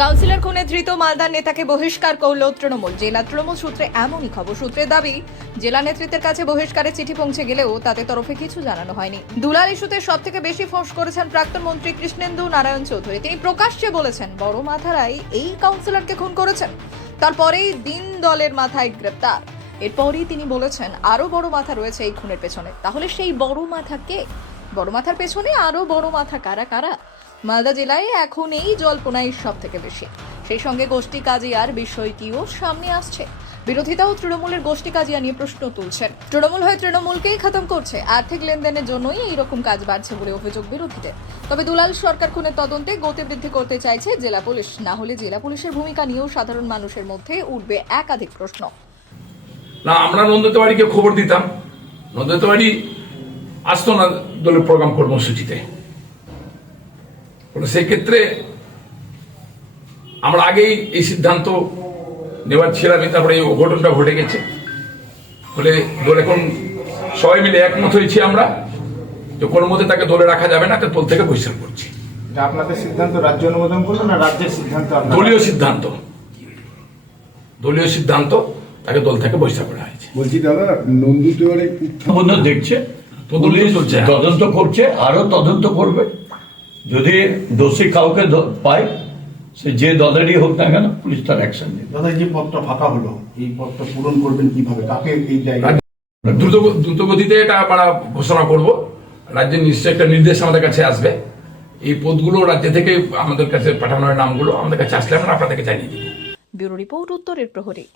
Councillor খুনে ধৃত মালদার নেতাকে বহিষ্কার করল তৃণমূল। জেলা তৃণমূল সূত্রে এমনই খবর। সূত্রের দাবি, জেলা নেতৃত্বের কাছে বহিষ্কারের চিঠি পৌঁছে গেলেও তাদের তরফে কিছু জানানো হয়নি। দুলাল ইস্যুতে সব থেকে বেশি ফোঁস করেছেন প্রাক্তন মন্ত্রী কৃষ্ণেন্দু নারায়ণ চৌধুরী। তিনি প্রকাশ্যে বলেছেন, বড় মাথারাই এই কাউন্সিলরকে খুন করেছেন। তারপরেই দিন দলের মাথায় গ্রেপ্তার। এরপরই তিনি বলেছেন, আরো বড় মাথা রয়েছে এই খুনের পেছনে। তাহলে সেই বড় মাথা কে? বড় মাথার পেছনে আরো বড় মাথা কারা কারা? মালদা জেলায় এখন এই জল্পনাই সব থেকে বেশি। সেই সঙ্গে গোষ্ঠী কাজিয়ার বিষয়টিও সামনে আসছে। বিরোধীতাও তৃণমূলের গোষ্ঠী কাজিয়া নিয়ে প্রশ্ন তুলছেন। তৃণমূল হয়ে তৃণমূলকেই খতম করছে। আর্থিক লেনদেনের জন্যই এইরকম কাজ বাড়ছে বলে অভিযোগ বিরোধীদের। তবে দুলাল সরকার খুনের তদন্তে গতি বৃদ্ধি করতে চাইছে জেলা পুলিশ। না হলে জেলা পুলিশের ভূমিকা নিয়েও সাধারণ মানুষের মধ্যে উঠবে একাধিক প্রশ্ন। না, আমরা নন্দিত বাড়িকে খবর দিতাম, নন্দিত বাড়ি আসতো না দলের প্রোগ্রাম কর্মসূচিতে। সেই ক্ষেত্রে আমরা আগেই এই সিদ্ধান্ত নেওয়ার ছিলাম, তারপরে এই অঘটনটা ঘটে গেছে বলে দল এখন সবাই মিলে একমত হয়েছি আমরা যে কোনো মতে তাকে দলে রাখা যাবে না, দল থেকে বহিষ্কার করছি। আপনাদের সিদ্ধান্ত রাজ্য অনুমোদন করলো না রাজ্যের সিদ্ধান্ত? দলীয় সিদ্ধান্ত, দলীয় সিদ্ধান্ত, তাকে দল থেকে বহিষ্কার করা হয়েছে। বলছি দাদা, নন্দিত দেখছে, তদন্ত চলছে, তদন্ত করছে, আরো তদন্ত করবে। যদি দোষী কাউকে পায়, সে যে দলেরই হোক না কেন, পুলিশ তার অ্যাকশন নেবে। দাদা, যে পদটা ফাঁকা হলো, এই পদটা পূরণ করবেন কিভাবে? কাকে এই জায়গায়? দ্রুত গতিতে এটা আমরা ঘোষণা করব। রাজ্যের নিশ্চয়ই একটা নির্দেশ আমাদের কাছে আসবে। এই পদগুলো রাজ্য থেকে আমাদের কাছে পাঠানোর নামগুলো আমাদের কাছে আসলে আমরা আপনাদেরকে জানিয়ে দিব। ব্যুরো রিপোর্ট, উত্তরের প্রহরী।